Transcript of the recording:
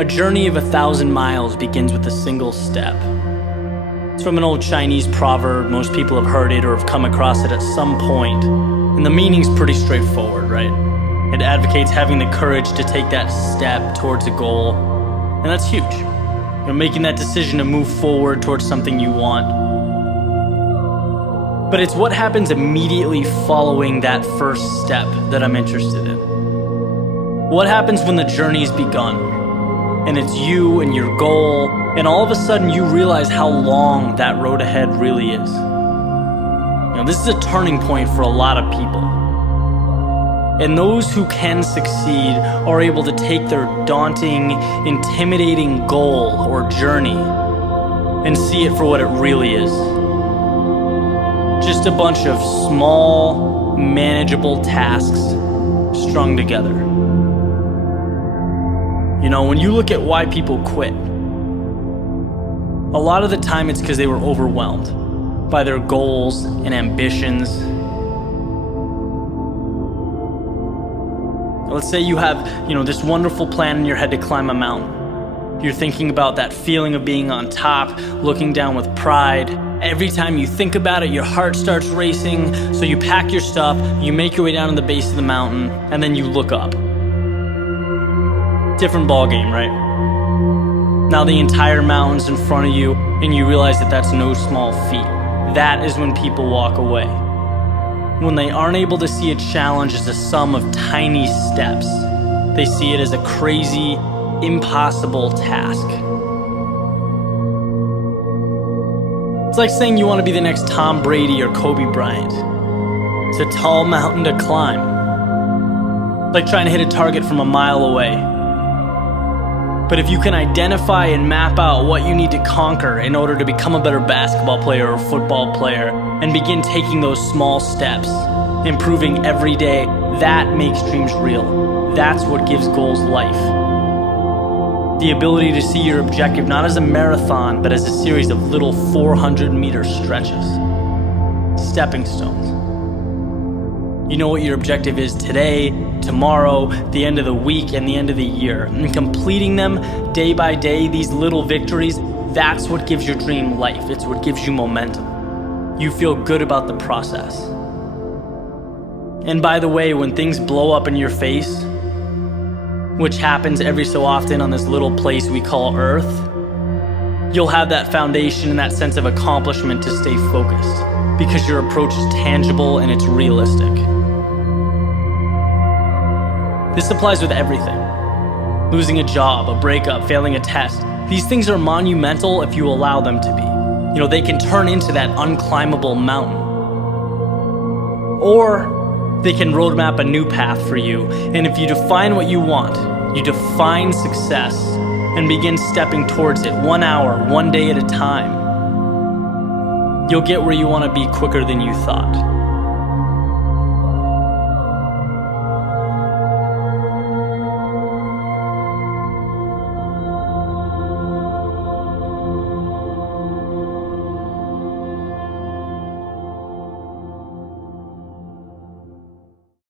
A journey of 1,000 miles begins with a single step. It's from an old Chinese proverb. Most people have heard it or have come across it at some point. And the meaning's pretty straightforward, right? It advocates having the courage to take that step towards a goal. And that's huge. Making that decision to move forward towards something you want. But it's what happens immediately following that first step that I'm interested in. What happens when the journey's begun, and it's you and your goal, and all of a sudden you realize how long that road ahead really is. This is a turning point for a lot of people. And those who can succeed are able to take their daunting, intimidating goal or journey and see it for what it really is. Just a bunch of small, manageable tasks strung together. When you look at why people quit, a lot of the time it's because they were overwhelmed by their goals and ambitions. Let's say you have, this wonderful plan in your head to climb a mountain. You're thinking about that feeling of being on top, looking down with pride. Every time you think about it, your heart starts racing. So you pack your stuff, you make your way down to the base of the mountain, and then you look up. Different ball game, right? Now the entire mountain's in front of you, and you realize that that's no small feat. That is when people walk away. When they aren't able to see a challenge as a sum of tiny steps, they see it as a crazy, impossible task. It's like saying you want to be the next Tom Brady or Kobe Bryant. It's a tall mountain to climb. It's like trying to hit a target from a mile away. But if you can identify and map out what you need to conquer in order to become a better basketball player or football player, and begin taking those small steps, improving every day, that makes dreams real. That's what gives goals life. The ability to see your objective not as a marathon, but as a series of little 400-meter stretches. Stepping stones. You know what your objective is today, tomorrow, the end of the week, and the end of the year. And completing them day by day, these little victories, that's what gives your dream life. It's what gives you momentum. You feel good about the process. And by the way, when things blow up in your face, which happens every so often on this little place we call Earth, you'll have that foundation and that sense of accomplishment to stay focused, because your approach is tangible and it's realistic. This applies with everything. Losing a job, a breakup, failing a test. These things are monumental if you allow them to be. They can turn into that unclimbable mountain. Or they can roadmap a new path for you. And if you define what you want, you define success and begin stepping towards it 1 hour, 1 day at a time, you'll get where you want to be quicker than you thought.